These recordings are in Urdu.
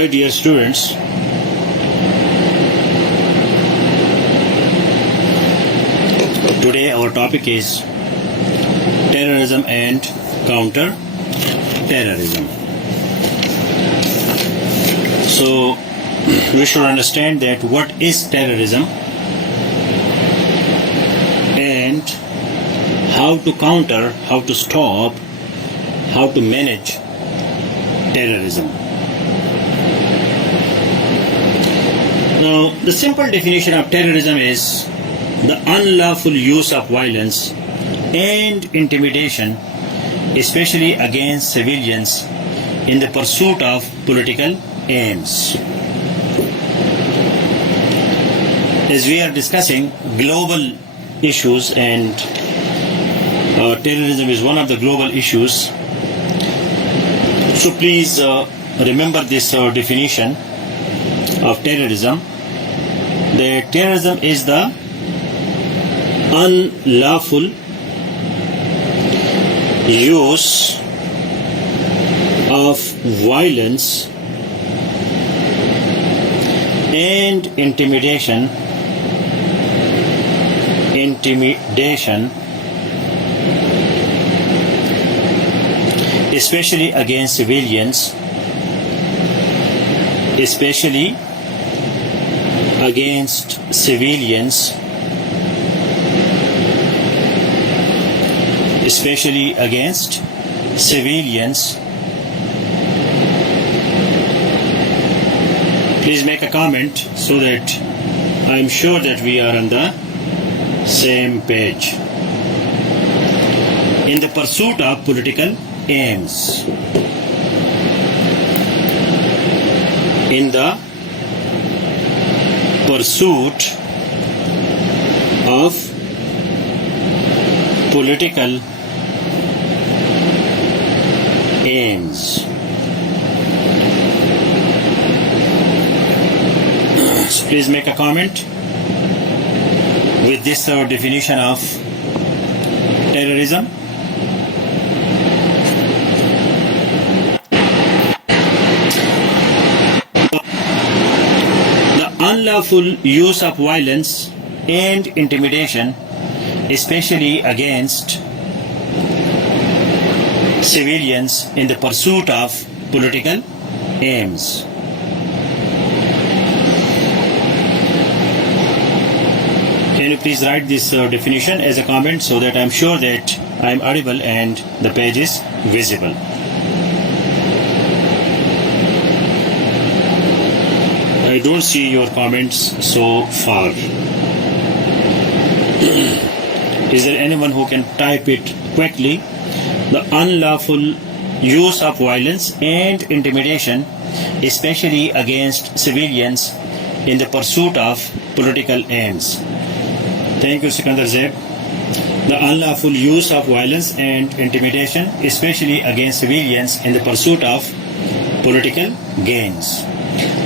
My dear students, today our topic is terrorism and counter-terrorism. So, we should understand that what is terrorism and how to counter, how to stop, how to manage terrorism. Now, the simple definition of terrorism is the unlawful use of violence and intimidation, especially against civilians, in the pursuit of political aims. As we are discussing global issues, and terrorism is one of the global issues, so please remember this definition of terrorism, that terrorism is the unlawful use of violence and intimidation, especially against civilians, especially against civilians, especially against civilians. Please make a comment so that I am sure that we are on the same page. In the pursuit of political aims. In the pursuit of political aims. So please make a comment with this definition of terrorism. Unlawful use of violence and intimidation, especially against civilians, in the pursuit of political aims. Can you please write this definition as a comment so that I am sure that I am audible and the page is visible. I don't see your comments so far. Is there anyone who can type it quickly? The unlawful use of violence and intimidation, especially against civilians, in the pursuit of political aims. Thank you, Sikandar Zeb. The unlawful use of violence and intimidation, especially against civilians, in the pursuit of political gains.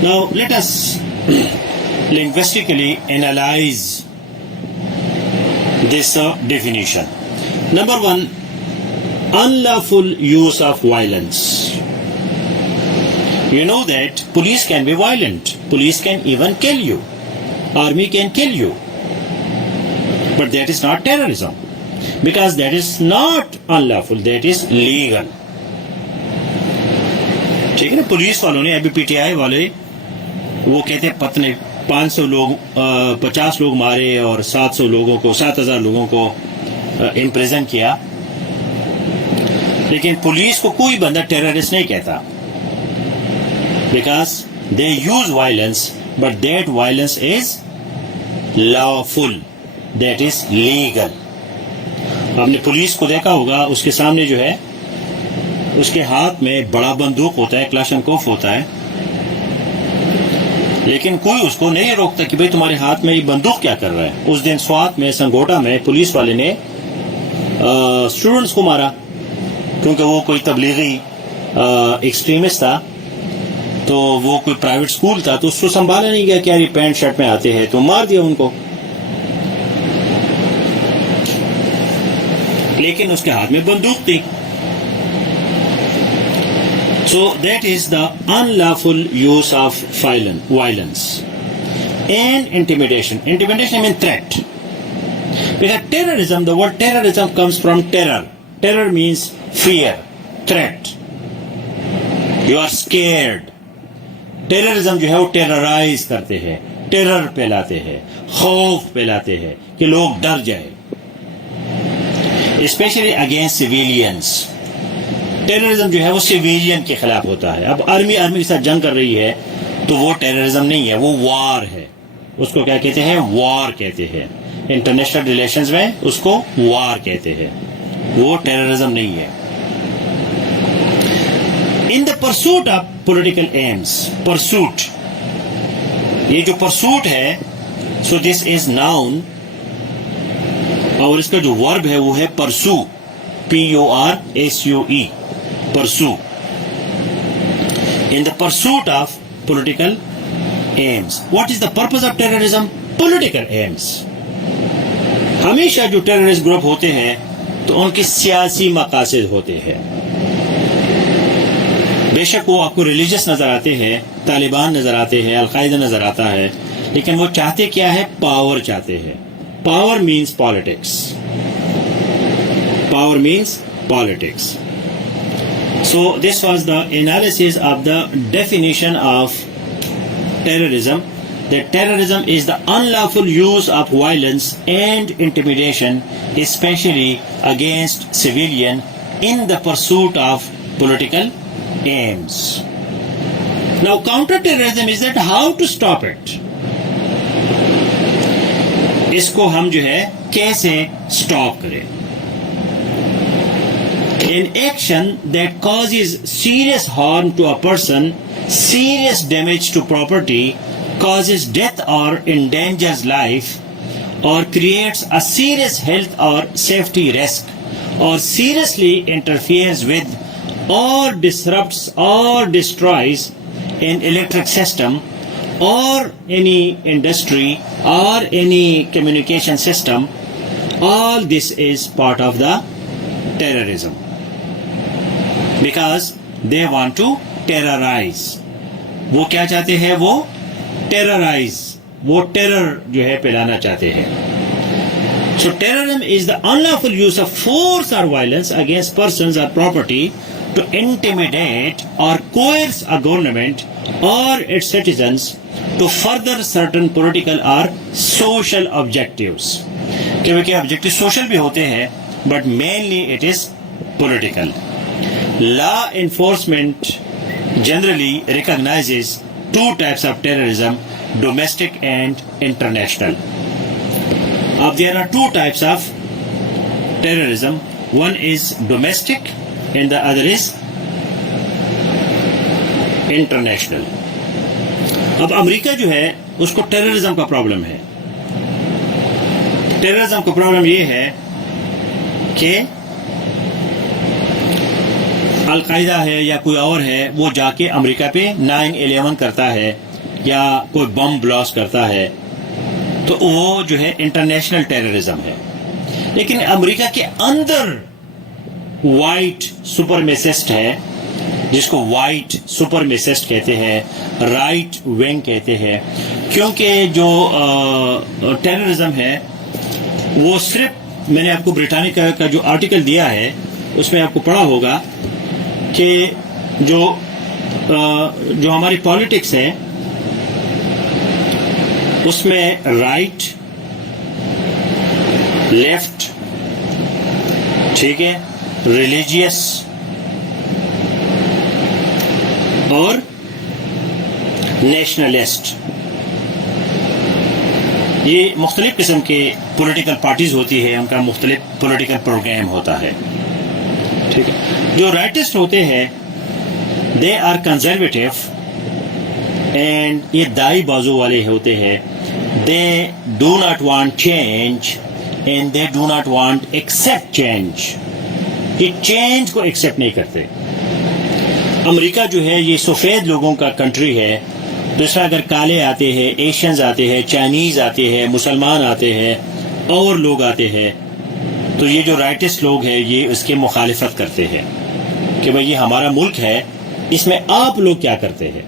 Now, let us linguistically analyze this definition. Number one, unlawful use of violence. You know that police can be violent. Police can even kill you. Army can kill you. But that is not terrorism. Because that is not unlawful, that is legal. ٹھیک ہے نا. پولیس والوں نے ابھی پی ٹی آئی والے وہ کہتے ہیں پتنے 500 لوگ 50 لوگ مارے اور 700 لوگوں کو 7000 لوگوں کو امپریزن کیا, لیکن پولیس کو کوئی بندہ ٹیررسٹ نہیں کہتا, because they use violence but that violence is lawful, that is legal. آپ نے پولیس کو دیکھا ہوگا, اس کے سامنے جو ہے اس کے ہاتھ میں بڑا بندوق ہوتا ہے, کلاشنکوف ہوتا ہے, لیکن کوئی اس کو نہیں روکتا کہ بھئی تمہارے ہاتھ میں یہ بندوق کیا کر رہا ہے. اس دن سوات میں سنگوٹا میں پولیس والے نے اسٹوڈنٹس کو مارا کیونکہ وہ کوئی تبلیغی ایکسٹریمسٹ تھا, تو وہ کوئی پرائیویٹ اسکول تھا, تو اس کو سنبھالا نہیں گیا کہ یار یہ پینٹ شرٹ میں آتے ہیں, تو مار دیا ان کو. لیکن اس کے ہاتھ میں بندوق تھی. So that is the unlawful use of violence and intimidation. Intimidation means threat. Because terrorism, the word terrorism comes from terror. Terror means fear, threat. You are scared. Terrorism جو ہے وہ ٹیررائز کرتے ہیں, ٹیرر پھیلاتے ہیں, خوف پھیلاتے ہیں کہ لوگ ڈر جائے, اسپیشلی اگینسٹ سویلینس. ٹیررزم جو ہے وہ سویلین کے خلاف ہوتا ہے. اب آرمی کے ساتھ جنگ کر رہی ہے تو وہ ٹیررزم نہیں ہے, وہ وار ہے. اس کو کیا کہتے ہیں؟ وار کہتے ہیں. انٹرنیشنل ریلیشنز میں اس کو وار کہتے ہیں, وہ ٹیررزم نہیں ہے. In the pursuit of political aims, pursuit, یہ جو پرسوٹ ہے, سو دس از ناؤن, اور اس کا جو ورب ہے وہ ہے pursue, PURSUE, pursue. In the pursuit of political aims. What is the purpose of terrorism? Political aims. ہمیشہ جو ٹیررسٹ گروپ ہوتے ہیں تو ان کے سیاسی مقاصد ہوتے ہیں. بے شک وہ آپ کو ریلیجس نظر آتے ہیں, طالبان نظر آتے ہیں, القاعدہ نظر آتا ہے, لیکن وہ چاہتے کیا ہے؟ پاور چاہتے ہیں. Power means politics. Power means politics. So this was the analysis of the definition of terrorism. That terrorism is the unlawful use of violence and intimidation, especially against civilian, in the pursuit of political aims. Now counter-terrorism is that how to stop it. اس کو ہم جو ہے کیسے اسٹاپ کریں؟ An action that causes serious harm to a person, serious damage to property, causes death or endangers life, or creates a serious health or safety risk, or seriously interferes with or disrupts or destroys an electric system or any industry or any communication system, all this is part of the terrorism. Because they want to terrorize. وہ کیا چاہتے ہیں؟ وہ terrorize, وہ ٹیرر جو ہے پھیلانا چاہتے ہیں. So terrorism is the unlawful use of force or violence against persons or property to intimidate or coerce a government or its citizens to further certain political or social objectives. کیونکہ objectives social بھی ہوتے ہیں, but mainly it is political. Law enforcement generally recognizes two types of terrorism, domestic and international. There are two types of terrorism. One is domestic and the other is international. اب امریکہ جو ہے اس کو ٹیررزم کا پرابلم ہے. ٹیررزم کا پرابلم یہ ہے کہ القاعدہ ہے یا کوئی اور ہے, وہ جا کے امریکہ پہ 9/11 کرتا ہے یا کوئی بم بلاسٹ کرتا ہے, تو وہ جو ہے انٹرنیشنل ٹیررزم ہے. لیکن امریکہ کے اندر وائٹ سپرمیسسٹ ہے, جس کو وائٹ سپرمیسسٹ کہتے ہیں, رائٹ ونگ کہتے ہیں. کیونکہ جو ٹیررزم ہے وہ صرف, میں نے آپ کو بریٹانیکا کا جو آرٹیکل دیا ہے اس میں آپ کو پڑھا ہوگا کہ جو ہماری پالیٹکس ہے اس میں رائٹ, لیفٹ, ٹھیک ہے, ریلیجیس اور نیشنلسٹ, یہ مختلف قسم کے پولیٹیکل پارٹیز ہوتی ہے, ان کا مختلف پولیٹیکل پروگرام ہوتا ہے. ٹھیک ہے. جو رائٹسٹ ہوتے ہیں دے آر کنزرویٹو, اینڈ یہ دائیں بازو والے ہوتے ہیں. They do not want change and they do not want accept change. یہ چینج کو ایکسیپٹ نہیں کرتے. امریکہ جو ہے یہ سفید لوگوں کا کنٹری ہے. دوسرا اگر کالے آتے ہیں, ایشینز آتے ہیں, چائنیز آتے ہیں, مسلمان آتے ہیں, اور لوگ آتے ہیں, تو یہ جو رائٹسٹ لوگ ہیں یہ اس کی مخالفت کرتے ہیں کہ بھئی یہ ہمارا ملک ہے اس میں آپ لوگ کیا کرتے ہیں؟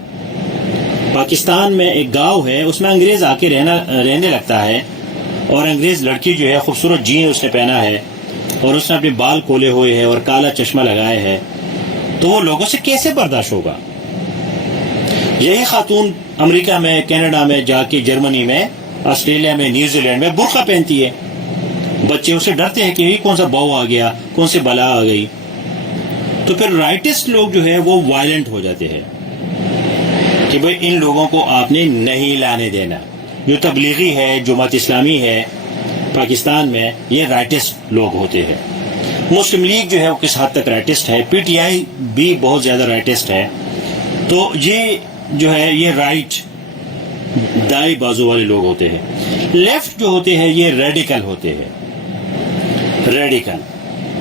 پاکستان میں ایک گاؤں ہے، اس میں انگریز آ کے رہنے لگتا ہے، اور انگریز لڑکی جو ہے خوبصورت جین اس نے پہنا ہے اور اس نے اپنے بال کھولے ہوئے ہیں اور کالا چشمہ لگائے ہے، تو وہ لوگوں سے کیسے برداشت ہوگا؟ یہی خاتون امریکہ میں، کینیڈا میں جا کے، جرمنی میں، آسٹریلیا میں، نیوزی لینڈ میں برقع پہنتی ہے. بچے اسے ڈرتے ہیں کہ یہ کون سا باؤ آ گیا، کون سی بلا آ گئی. تو پھر رائٹسٹ لوگ جو ہے وہ وائلنٹ ہو جاتے ہیں کہ بھئی ان لوگوں کو آپ نے نہیں لانے دینا. جو تبلیغی ہے، جماعت اسلامی ہے پاکستان میں، یہ رائٹسٹ لوگ ہوتے ہیں. مسلم لیگ جو ہے وہ کس حد تک رائٹسٹ ہے، پی ٹی آئی بھی بہت زیادہ رائٹسٹ ہے. تو یہ جو ہے یہ رائٹ دائیں بازو والے لوگ ہوتے ہیں. لیفٹ جو ہوتے ہیں یہ ریڈیکل ہوتے ہیں. ریڈیکل،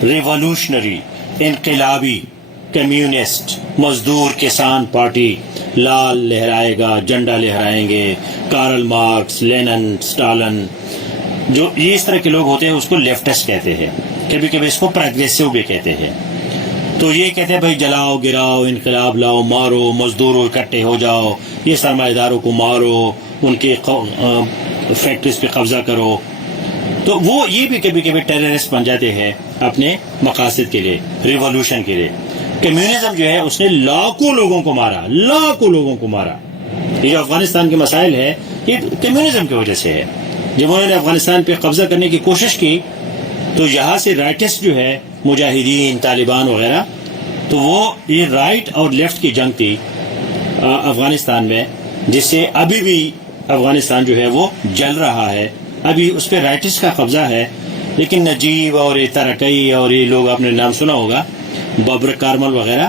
ریولوشنری، انقلابی، کمیونسٹ، مزدور کسان پارٹی، لال لہرائے گا، جھنڈا لہرائیں گے، کارل مارکس، لینن، اسٹالن، جو یہ اس طرح کے لوگ ہوتے ہیں اس کو لیفٹسٹ کہتے ہیں. کبھی کبھی اس کو پروگریسو بھی کہتے ہیں. تو یہ کہتے ہیں بھائی جلاؤ، گراؤ، انقلاب لاؤ، مارو، مزدوروں اکٹھے ہو جاؤ، یہ سرمایہ داروں کو مارو، ان کے فیکٹریز پہ قبضہ کرو. تو وہ یہ بھی کبھی کبھی ٹیررسٹ بن جاتے ہیں اپنے مقاصد کے لیے، ریولوشن کے لیے. کمیونزم جو ہے اس نے لاکھوں لوگوں کو مارا، لاکھوں لوگوں کو مارا. یہ جو افغانستان کے مسائل ہے یہ کمیونزم کی وجہ سے ہے. جب انہوں نے افغانستان پہ قبضہ کرنے کی کوشش کی تو یہاں سے رائٹسٹ جو ہے، مجاہدین، طالبان وغیرہ، تو وہ یہ رائٹ اور لیفٹ کی جنگ تھی افغانستان میں، جس سے ابھی بھی افغانستان جو ہے وہ جل رہا ہے. ابھی اس پہ رائٹسٹ کا قبضہ ہے. لیکن نجیب اور یہ ترقی اور یہ لوگ آپ نے نام سنا ہوگا، بابر کارمل وغیرہ،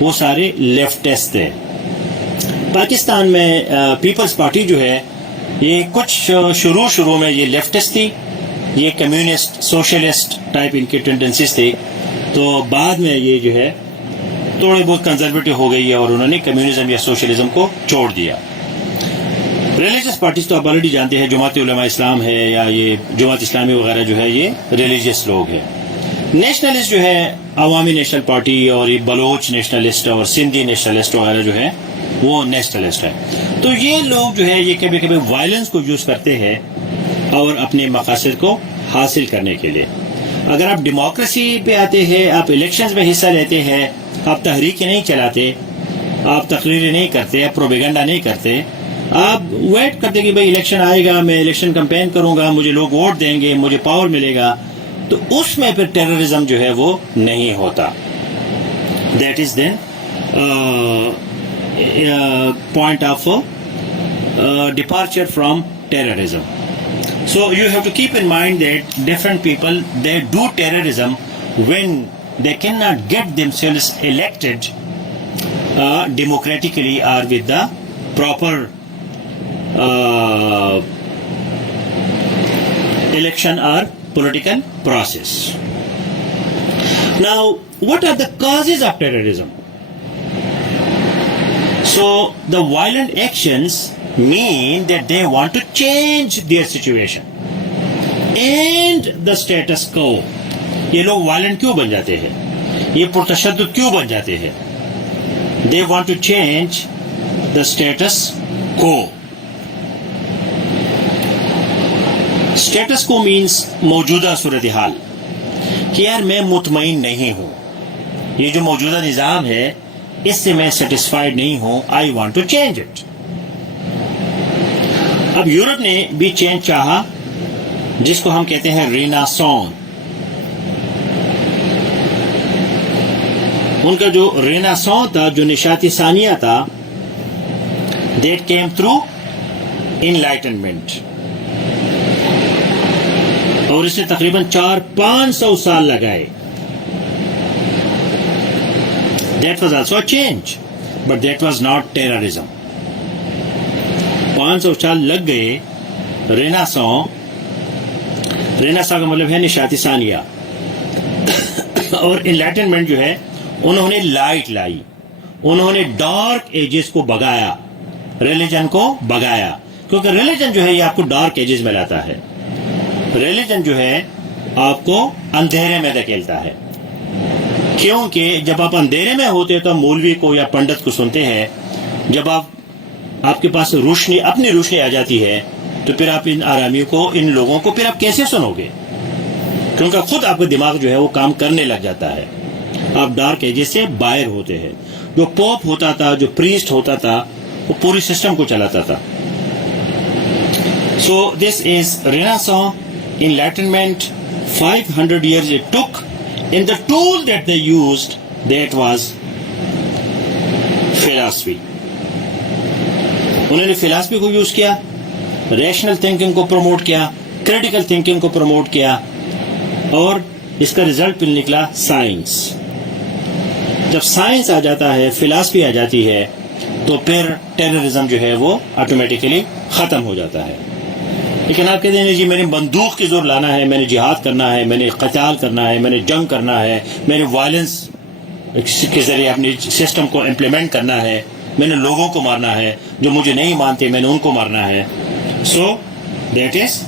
وہ سارے لیفٹسٹ تھے. پاکستان میں پیپلز پارٹی جو ہے یہ کچھ شروع میں یہ لیفٹسٹ تھی، یہ کمیونسٹ، سوشلسٹ ٹائپ ان کی ٹینڈنسیز تھی. تو بعد میں یہ جو ہے تھوڑے بہت کنزرویٹو ہو گئی ہے اور انہوں نے کمیونزم یا سوشلزم کو چھوڑ دیا. ریلیجس پارٹیز تو آپ آلریڈی جانتے ہیں، جماعت علماء اسلام ہے یا یہ جماعت اسلامی وغیرہ جو ہے یہ ریلیجس لوگ ہیں. نیشنلسٹ جو ہے عوامی نیشنل پارٹی اور یہ بلوچ نیشنلسٹ اور سندھی نیشنلسٹ وغیرہ جو ہے وہ نیشنلسٹ ہے. تو یہ لوگ جو ہے یہ کبھی کبھی وائلنس کو یوز کرتے ہیں اور اپنے مقاصد کو حاصل کرنے کے لیے. اگر آپ ڈیموکریسی پہ آتے ہیں، آپ الیکشنز میں حصہ لیتے ہیں، آپ تحریکیں نہیں چلاتے، آپ تقریریں نہیں کرتے، آپ پروپیگنڈا نہیں کرتے، آپ ویٹ کرتے کہ بھائی الیکشن آئے گا، میں الیکشن کمپین کروں گا، مجھے لوگ ووٹ دیں گے، مجھے پاور ملے گا، تو اس میں پھر ٹیررزم جو ہے وہ نہیں ہوتا. That is then point of departure from terrorism. So you have to keep in mind that different people, they do terrorism when they cannot get themselves elected democratically or with the proper election or political process. Now, what are the causes of terrorism? So the violent actions mean that they want to change their situation and the status quo. یہ لوگ وائلنٹ کیوں بن جاتے ہیں؟ یہ پرتشدد کیوں بن جاتے ہیں؟ They want to change the status quo. Status quo means موجودہ صورتحال، کہ یار میں مطمئن نہیں ہوں، یہ جو موجودہ نظام ہے اس سے میں سیٹسفائیڈ نہیں ہوں، I want to change it. اب یورپ نے بھی چینج چاہا، جس کو ہم کہتے ہیں ریناسان. ان کا جو ریناسان تھا، جو نشاط ثانیہ تھا، دیٹ کیم تھرو انلائٹنمنٹ، اور اس نے تقریباً 400-500 سال لگائے. That was also a change, but that was not terrorism. 500 سال لگ گئے. ریناسان کا مطلب ہے نشاط ثانیہ. اور انلائٹنمنٹ جو ہے انہوں نے لائٹ لائی، انہوں نے ڈارک ایجز کو بگایا، ریلیجن کو بگایا، کیونکہ ریلیجن جو ہے یہ آپ کو ڈارک ایجز میں لاتا ہے. ریلیجن جو ہے آپ کو اندھیرے میں دھکیلتا ہے. کیونکہ جب آپ اندھیرے میں ہوتے تو مولوی کو یا پنڈت کو سنتے ہیں، جب آپ کے پاس روشنی اپنی روشنی آ جاتی ہے تو پھر آپ ان آرامیوں کو، ان لوگوں کو پھر آپ کیسے سنو گے؟ کیونکہ خود آپ کا دماغ جو ہے وہ کام کرنے لگ جاتا ہے. آپ ڈارک ایجز سے باہر ہوتے ہیں. جو پوپ ہوتا تھا، جو پریسٹ ہوتا تھا، وہ پوری سسٹم کو چلاتا تھا. So this is Renaissance, Enlightenment, 500 years it took, and the tool that they used, that was philosophy. انہوں نے فلاسفی کو یوز کیا، ریشنل تھنکنگ کو پروموٹ کیا، کریٹیکل تھنکنگ کو پروموٹ کیا، اور اس کا رزلٹ پھر نکلا سائنس. جب سائنس آ جاتا ہے، فلاسفی آ جاتی ہے، تو پھر ٹیررزم جو ہے وہ آٹومیٹیکلی ختم ہو جاتا ہے. لیکن آپ کہتے ہیں جی میں نے بندوق کی زور لانا ہے، میں نے جہاد کرنا ہے، میں نے قتال کرنا ہے، میں نے جنگ کرنا ہے، میں نے وائلنس کے ذریعے اپنے سسٹم کو امپلیمنٹ کرنا ہے، میں نے لوگوں کو مارنا ہے، جو مجھے نہیں مانتے میں نے ان کو مارنا ہے. So that is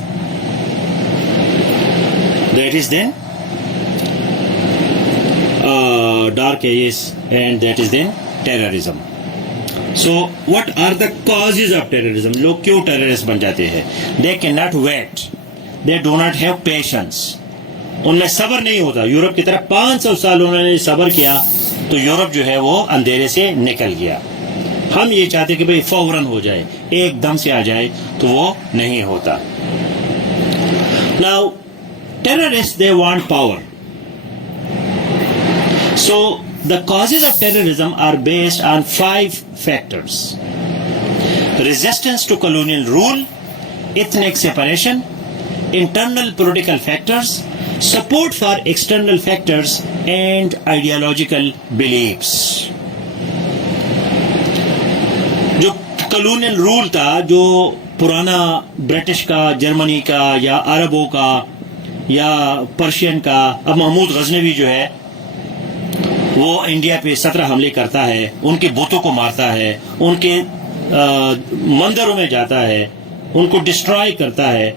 then dark ages and that is then terrorism. So what are the causes of terrorism? لوگ کیوں ٹیررسٹ بن جاتے ہیں؟ They cannot wait. They do not have patience. ان میں صبر نہیں ہوتا. یورپ کی طرح 500 سال انہوں نے صبر کیا تو یورپ جو ہے وہ اندھیرے سے نکل گیا. ہم یہ چاہتے کہ بھئی فوراً ہو جائے، ایک دم سے آ جائے، تو وہ نہیں ہوتا. Now terrorists, they want power. So the causes of terrorism are based on 5 factors: resistance to colonial rule, ethnic separation, internal political factors, support for external factors, and ideological beliefs. جو کلونیل رول تھا، جو پرانا برٹش کا، جرمنی کا، یا عربوں کا، یا پرشین کا، اب محمود غزنوی جو ہے وہ انڈیا پہ 17 حملے کرتا ہے، ان کے بتوں کو مارتا ہے، ان کے مندروں میں جاتا ہے، ان کو ڈسٹرائے کرتا ہے.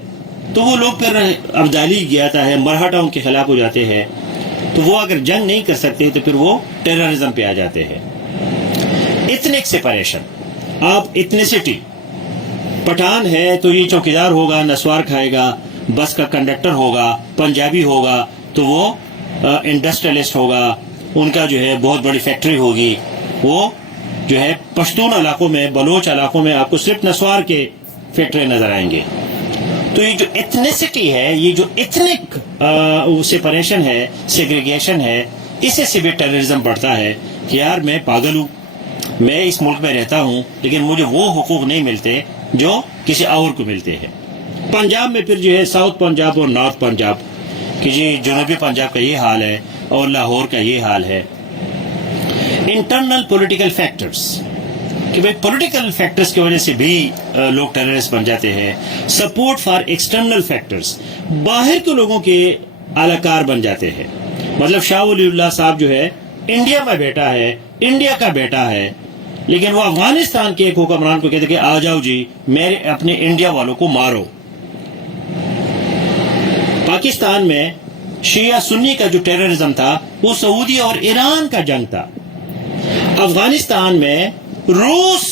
تو وہ لوگ پھر ابدالی جاتا ہے، مرہٹاؤں کے خلاف ہو جاتے ہیں. تو وہ اگر جنگ نہیں کر سکتے تو پھر وہ ٹیررزم پہ آ جاتے ہیں. ایتھنک سیپریشن، آپ ایتھنیسٹی، پٹھان ہے تو یہ چوکیدار ہوگا، نسوار کھائے گا، بس کا کنڈکٹر ہوگا، پنجابی ہوگا تو وہ انڈسٹریلسٹ ہوگا، ان کا جو ہے بہت بڑی فیکٹری ہوگی. وہ جو ہے پشتون علاقوں میں، بلوچ علاقوں میں آپ کو صرف نسوار کے فیکٹری نظر آئیں گے. تو یہ جو ایتھنیسٹی ہے، یہ جو ایتھنک سیپریشن ہے، سیگریگیشن ہے، اسے سے بھی ٹیررزم بڑھتا ہے کہ یار میں پاگل ہوں، میں اس ملک میں رہتا ہوں لیکن مجھے وہ حقوق نہیں ملتے جو کسی اور کو ملتے ہیں. پنجاب میں پھر جو ہے ساؤتھ پنجاب اور نارتھ پنجاب، کہ جی جنوبی پنجاب کا یہ حال ہے اور لاہور کا یہ حال ہے. انٹرنل پولیٹیکل فیکٹرز، کہ بھائی پولیٹیکل فیکٹرز کی وجہ سے بھی لوگ ٹیررسٹ بن جاتے ہیں. سپورٹ فار ایکسٹرنل فیکٹرز، باہر کے لوگوں کے اعلی کار بن جاتے ہیں. مطلب شاہ ولی اللہ صاحب جو ہے انڈیا میں بیٹا ہے، انڈیا کا بیٹا ہے، لیکن وہ افغانستان کے ایک حکمران کو کہتے کہ آ جاؤ جی میرے اپنے انڈیا والوں کو مارو. پاکستان میں شیعہ سنی کا جو ٹیررزم تھا وہ سعودی اور ایران کا جنگ تھا. افغانستان میں روس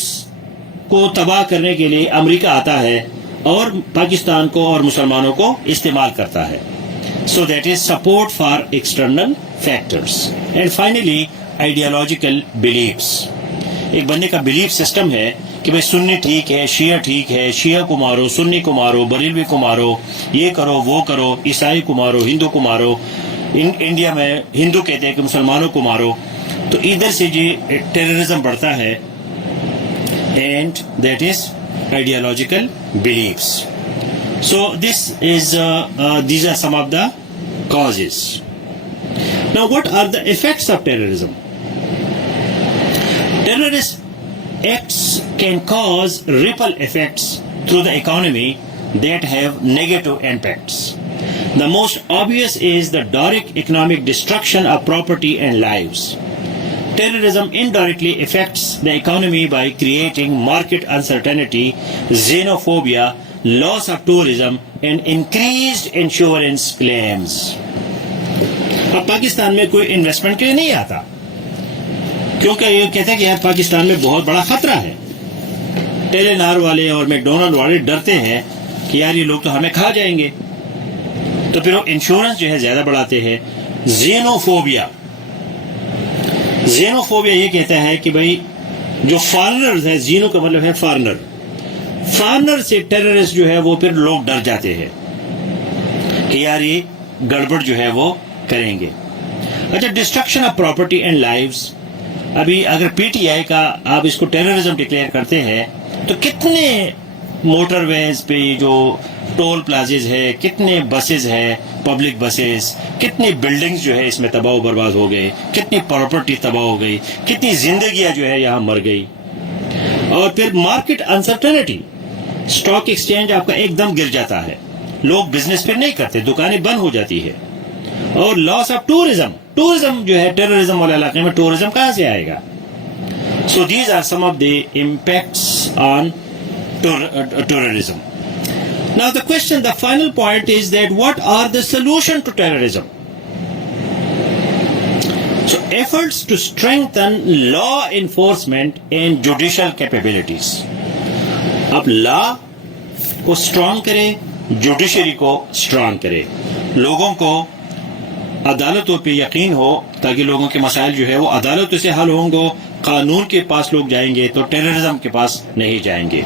کو تباہ کرنے کے لیے امریکہ آتا ہے اور پاکستان کو اور مسلمانوں کو استعمال کرتا ہے. So that is support for external factors. And finally ideological beliefs. ایک بندے کا بلیف سسٹم ہے کہ بھائی سنی ٹھیک ہے، شیعہ ٹھیک ہے، شیعہ کو مارو، سنی کو مارو، بریلوی کو مارو، یہ کرو وہ کرو، عیسائی کو مارو، ہندو کو مارو. انڈیا میں ہندو کہتے ہیں کہ مسلمانوں کو مارو. تو ادھر سے جی ٹیررزم بڑھتا ہے. And that is ideological beliefs. So these are some of the causes. Now what are the effects of terrorism? Terrorist acts can cause ripple effects through the economy that have negative impacts. The most obvious is the direct economic destruction of property and lives. Terrorism indirectly affects the economy by creating market uncertainty, xenophobia, loss of tourism, and increased insurance claims. اب پاکستان میں کوئی انویسٹمنٹ کے لیے نہیں آتا کیونکہ یہ کہتے ہیں کہ یار پاکستان میں بہت بڑا خطرہ ہے. ٹیلی نار والے اور میک ڈونلڈ والے ڈرتے ہیں کہ یار یہ لوگ تو ہمیں کھا جائیں گے, تو پھر وہ انشورنس جو ہے زیادہ بڑھاتے ہیں. زینوفوبیا یہ کہتا ہے کہ بھائی جو فارنرز ہے, زینو کا مطلب ہے فارنر سے ٹیررسٹ جو ہے وہ پھر لوگ ڈر جاتے ہیں کہ یار یہ گڑبڑ جو ہے وہ کریں گے. اچھا, destruction of property and lives. ابھی اگر پی ٹی آئی کا آپ اس کو ٹیررزم ڈکلیئر کرتے ہیں تو کتنے موٹر ویز پہ جو ٹول پلازز ہے, کتنے بسز ہے, پبلک بسز, کتنی بلڈنگز جو ہے اس میں تباہ و برباد ہو گئے, کتنی پراپرٹی تباہ ہو گئی, کتنی زندگیاں جو ہے یہاں مر گئی. اور پھر مارکیٹ انسرٹنٹی, اسٹاک ایکسچینج آپ کا ایک دم گر جاتا ہے, لوگ بزنس پھر نہیں کرتے, دکانیں بند ہو جاتی ہے. اور لاس آف ٹورزم جو ہے ٹیررزم والے علاقے میں ٹورزم کہاں سے آئے گا. So these are some of the impacts on terrorism. Now the question, the final point is that what are the solution to terrorism? So efforts to strengthen law enforcement and judicial capabilities. اب لا کو اسٹرانگ کرے, جوڈیشری کو اسٹرانگ کرے, لوگوں کو عدالتوں پہ یقین ہو تاکہ لوگوں کے مسائل جو ہے وہ عدالتوں سے حل ہوں گے. قانون کے پاس لوگ جائیں گے تو ٹیررزم کے پاس نہیں جائیں گے.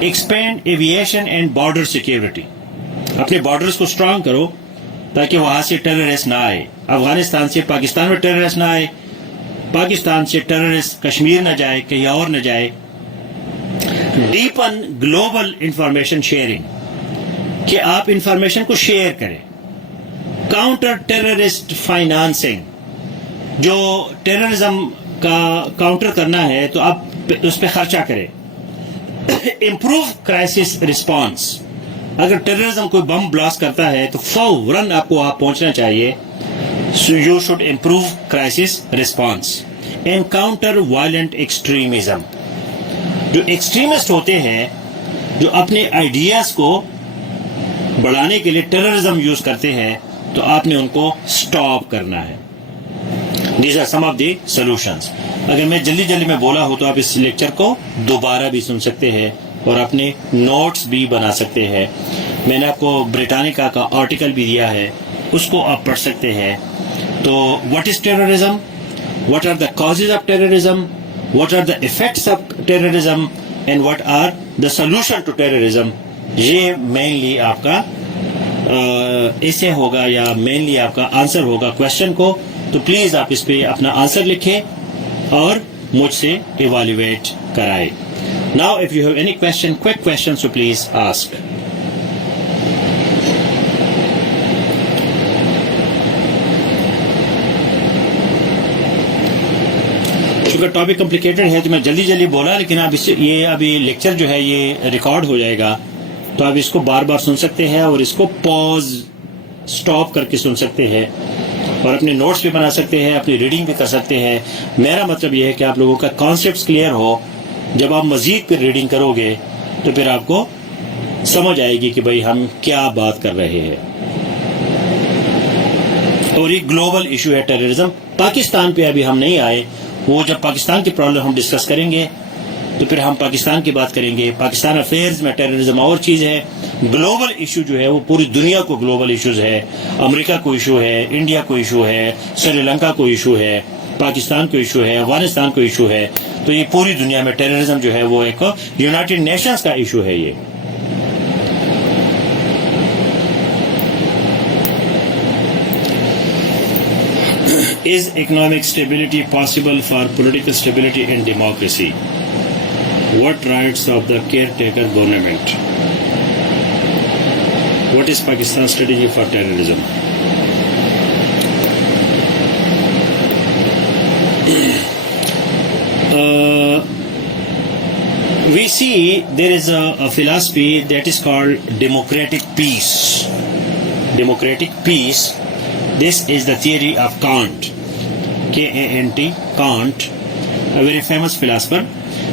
Expand aviation and border security. اپنے بارڈرز کو اسٹرانگ کرو تاکہ وہاں سے ٹیررسٹ نہ آئے. افغانستان سے پاکستان میں ٹیررسٹ نہ آئے, پاکستان سے ٹیررسٹ کشمیر نہ جائے, کہیں اور نہ جائے. ڈیپن گلوبل انفارمیشن شیئرنگ, کہ آپ انفارمیشن کو شیئر کریں. کاؤنٹر ٹیررسٹ فائنانسنگ, جو ٹیررزم کا کاؤنٹر کرنا ہے تو آپ اس پہ خرچہ کریں. امپروو کرائسس رسپانس, اگر ٹیررزم کوئی بم بلاسٹ کرتا ہے تو فوراً آپ کو وہاں پہنچنا چاہیے. So you should improve crisis response. And counter violent extremism, جو ایکسٹریمسٹ ہوتے ہیں جو اپنے آئیڈیاز کو بڑھانے کے لیے ٹیررزم یوز کرتے ہیں, تو آپ نے ان کو اسٹاپ کرنا ہے. These are some of the solutions. اگر میں جلدی میں بولا ہوں تو آپ اس لیکچر کو دوبارہ بھی سن سکتے ہیں اور اپنے نوٹس بھی بنا سکتے ہیں. میں نے آپ کو بریٹانیکا کا آرٹیکل بھی دیا ہے, اس کو آپ پڑھ سکتے ہیں. تو what is terrorism, what are the causes of terrorism, what are the effects of terrorism, and what are the solution to terrorism. یہ مینلی آپ کا ایسے ہوگا یا مینلی آپ کا آنسر ہوگا کوشچن کو. تو پلیز آپ اس پہ اپنا آنسر لکھیں اور مجھ سے ایویلویٹ کرائے. Now if you have any question, quick questions, so please ask. چونکہ ٹاپک کمپلیکیٹڈ ہے تو میں جلدی بولا, لیکن آپ اس یہ ابھی لیکچر جو ہے یہ ریکارڈ ہو جائے گا, تو آپ اس کو بار بار سن سکتے ہیں اور اس کو پاز اسٹاپ کر کے سن سکتے ہیں اور اپنے نوٹس بھی بنا سکتے ہیں, اپنی ریڈنگ بھی کر سکتے ہیں. میرا مطلب یہ ہے کہ آپ لوگوں کا کانسیپٹس کلیئر ہو. جب آپ مزید پھر ریڈنگ کرو گے تو پھر آپ کو سمجھ آئے گی کہ بھئی ہم کیا بات کر رہے ہیں. اور یہ گلوبل ایشو ہے ٹیررزم. پاکستان پہ ابھی ہم نہیں آئے, وہ جب پاکستان کی پرابلم ہم ڈسکس کریں گے تو پھر ہم پاکستان کی بات کریں گے. پاکستان افیئرز میں ٹیررزم اور چیز ہے. گلوبل ایشو جو ہے وہ پوری دنیا کو گلوبل ایشوز ہے. امریکہ کو ایشو ہے, انڈیا کو ایشو ہے, سری لنکا کو ایشو ہے, پاکستان کو ایشو ہے, افغانستان کو ایشو ہے. تو یہ پوری دنیا میں ٹیررزم جو ہے وہ ایک یونائٹڈ نیشنز کا ایشو ہے. یہ Is economic stability possible for political stability and democracy? What rights of the caretaker government? What is Pakistan's strategy for terrorism? We see there is a philosophy that is called democratic peace. Democratic peace. This is the theory of Kant. K-A-N-T, Kant, a very famous philosopher.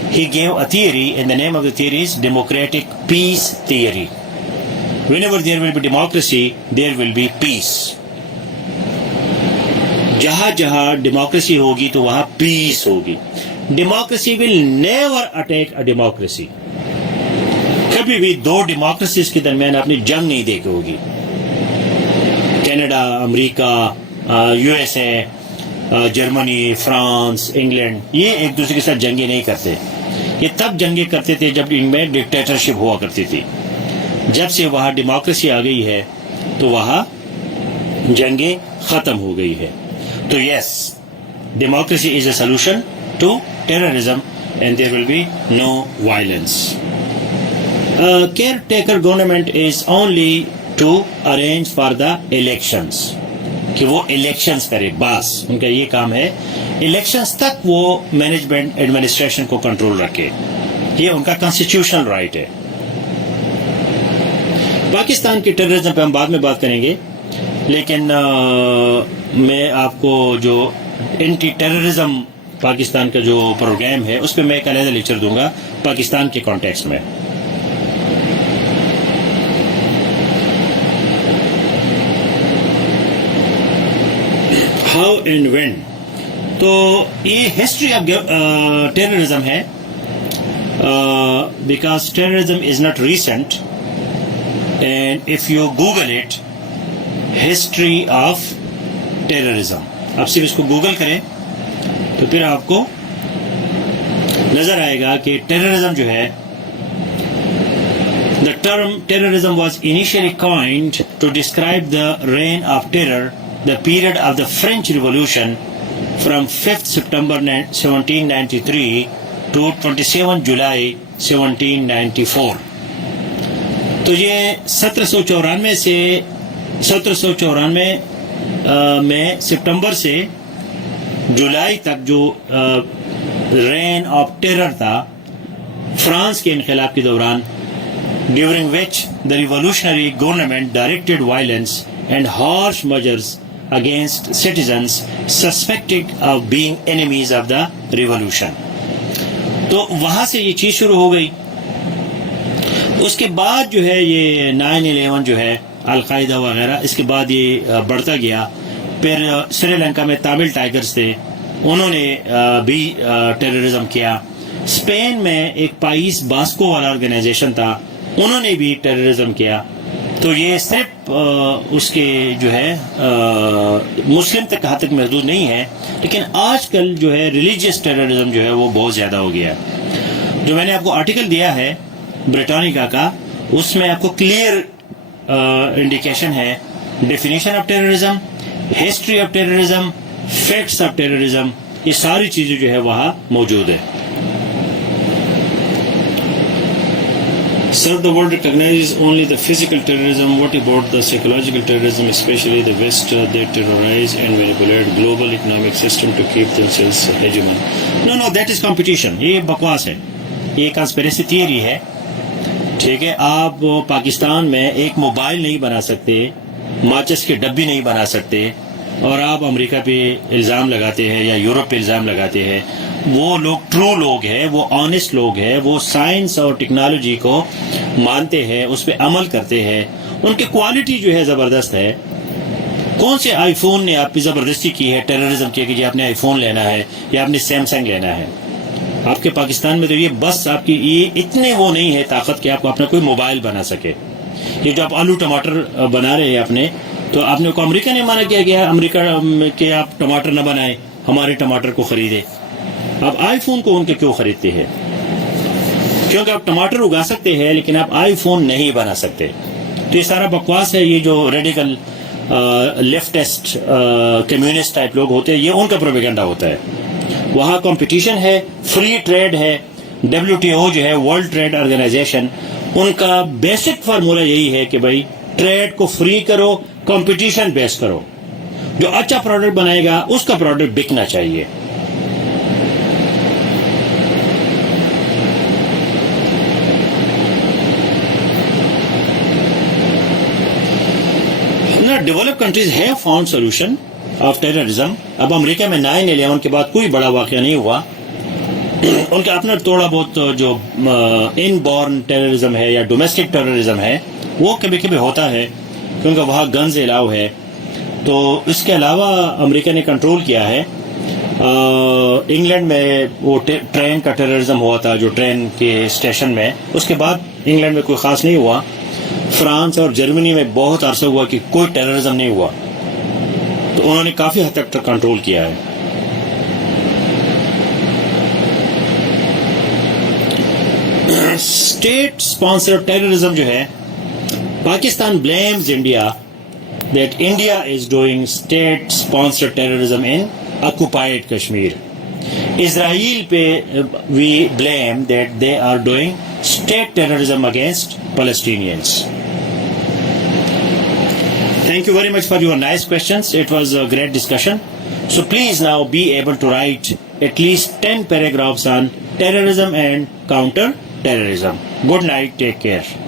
He gave a theory, and the name of the theory is democratic peace theory. Whenever there will be democracy, there will be peace. جہاں جہاں ڈیموکریسی ہوگی تو وہاں پیس ہوگی. Democracy will never attack a democracy. کبھی بھی دو ڈیموکریسیز کے درمیان آپ نے جنگ نہیں دیکھی ہوگی. Canada, America, U S A, Germany, France, England, یہ ایک دوسرے کے ساتھ جنگیں نہیں کرتے. یہ تب جنگیں کرتے تھے جب ان میں ڈکٹیٹرشپ ہوا کرتی تھی. جب سے وہاں ڈیموکریسی آ گئی ہے تو وہاں جنگیں ختم ہو گئی ہے. تو yes, democracy is a solution to terrorism and there will be no violence. caretaker government is only to arrange for the elections. کہ وہ الیکشنز کرے، بس ان کا یہ کام ہے. الیکشنز تک وہ مینجمنٹ ایڈمنسٹریشن کو کنٹرول رکھے، یہ ان کا کانسٹیٹیوشنل رائٹ ہے. پاکستان کے ٹیررزم پہ ہم بعد میں بات کریں گے، لیکن میں آپ کو جو اینٹی ٹیررزم پاکستان کا جو پروگرام ہے اس پہ میں ایک علیحدہ لیکچر دوں گا پاکستان کے کانٹیکسٹ میں. How and when. تو یہ ہسٹری آف ٹیررزم ہے، because terrorism is not recent, and if you Google it history of terrorism, آپ صرف اس کو گوگل کریں تو پھر آپ کو نظر آئے گا کہ ٹیررزم جو ہے، the term terrorism was initially coined to describe the reign of terror, the period of the French Revolution from 5th September 1793 to 27 July 1794. تو یہ 1794 سے 1794 میں سپٹمبر سے جولائی تک جو رین آف ٹیرر تھا فرانس کے انقلاب کے دوران، during which the revolutionary government directed violence and harsh measures against citizens suspected of being enemies of the revolution. تو وہاں سے یہ چیز شروع ہو گئی. اس کے بعد جو ہے یہ 9/11 جو ہے القاعدہ وغیرہ، اس کے بعد یہ بڑھتا گیا. پھر سری لنکا میں تامل ٹائگرز تھے، انہوں نے بھی ٹیررزم کیا. اسپین میں ایک پائیس باسکو والا آرگنائزیشن تھا، انہوں نے بھی ٹیررزم کیا. تو یہ صرف اس کے جو ہے مسلم تک حد تک محدود نہیں ہے، لیکن آج کل جو ہے ریلیجیس ٹیررزم جو ہے وہ بہت زیادہ ہو گیا. جو میں نے آپ کو آرٹیکل دیا ہے بریٹانیکا کا، اس میں آپ کو کلیئر انڈیکیشن ہے definition of terrorism, history of terrorism, facts of terrorism, یہ ساری چیزیں جو ہے وہاں موجود ہے. Sir, the world recognizes only the physical terrorism. What about the psychological terrorism, especially the West? They terrorize and manipulate global economic system to keep themselves hegemon. No, that is competition. یہ بکواس ہے، یہ کنسپیریسی تھیوری ہے. ٹھیک ہے، آپ پاکستان میں ایک موبائل نہیں بنا سکتے، ماچس کے ڈبی نہیں بنا سکتے، اور آپ امریکہ پہ الزام لگاتے ہیں یا یورپ پہ الزام لگاتے ہیں. وہ لوگ ٹرو لوگ ہیں، وہ آنیسٹ لوگ ہیں، وہ سائنس اور ٹیکنالوجی کو مانتے ہیں، اس پہ عمل کرتے ہیں. ان کی کوالٹی جو ہے زبردست ہے. کون سے آئی فون نے آپ پہ زبردستی کی ہے ٹیررزم کی کہ جی آپ نے آئی فون لینا ہے یا آپ نے سیمسنگ لینا ہے؟ آپ کے پاکستان میں تو یہ بس آپ کی یہ اتنے وہ نہیں ہے طاقت کہ آپ کو اپنا کوئی موبائل بنا سکے. یہ جو آپ آلو ٹماٹر بنا رہے ہیں اپنے، تو آپ نے کو امریکہ نے مانا کیا گیا امریکہ کے آپ ٹماٹر نہ بنائیں، ہمارے ٹماٹر کو خریدے. آپ آئی فون کو ان کے کیوں خریدتے ہیں؟ کیونکہ آپ ٹماٹر اگا سکتے ہیں لیکن آپ آئی فون نہیں بنا سکتے. تو یہ سارا بکواس ہے. یہ جو ریڈیکل لیفٹسٹ کمیونسٹ ٹائپ لوگ ہوتے ہیں، یہ ان کا پروپیگنڈا ہوتا ہے. وہاں کمپٹیشن ہے، فری ٹریڈ ہے. WTO جو ہے ورلڈ ٹریڈ آرگنائزیشن، ان کا بیسک فارمولا یہی ہے کہ بھائی ٹریڈ کو فری کرو، کمپٹیشن بیس کرو. جو اچھا پروڈکٹ بنائے گا اس کا پروڈکٹ بکنا چاہیے. Develop countries have found solution of terrorism. اب امریکہ میں 9/11 کے بعد کوئی بڑا واقعہ نہیں ہوا. ان کا اپنا تھوڑا بہت جو ان بورن ٹیررزم ہے یا ڈومیسٹک ٹیررزم ہے وہ کبھی کبھی ہوتا ہے، کیونکہ وہاں گنز الاؤ ہے. تو اس کے علاوہ امریکہ نے کنٹرول کیا ہے انگلینڈ میں وہ ٹرین کا ٹیررزم ہوا تھا جو ٹرین کے اسٹیشن میں، اس کے بعد انگلینڈ میں کوئی خاص نہیں ہوا. فرانس اور جرمنی میں بہت عرصہ ہوا کہ کوئی ٹیررزم نہیں ہوا، تو انہوں نے کافی حد تک کنٹرول کیا ہے. اسٹیٹ اسپانسر ٹیررزم جو ہے، Pakistan بلیمز India that India is doing state sponsored terrorism in occupied Kashmir. Israel pe we blame that they are doing state terrorism against Palestinians. Thank you very much for your nice questions. It was a great discussion. So please now be able to write at least 10 paragraphs on terrorism and counter terrorism. Good night. Take care.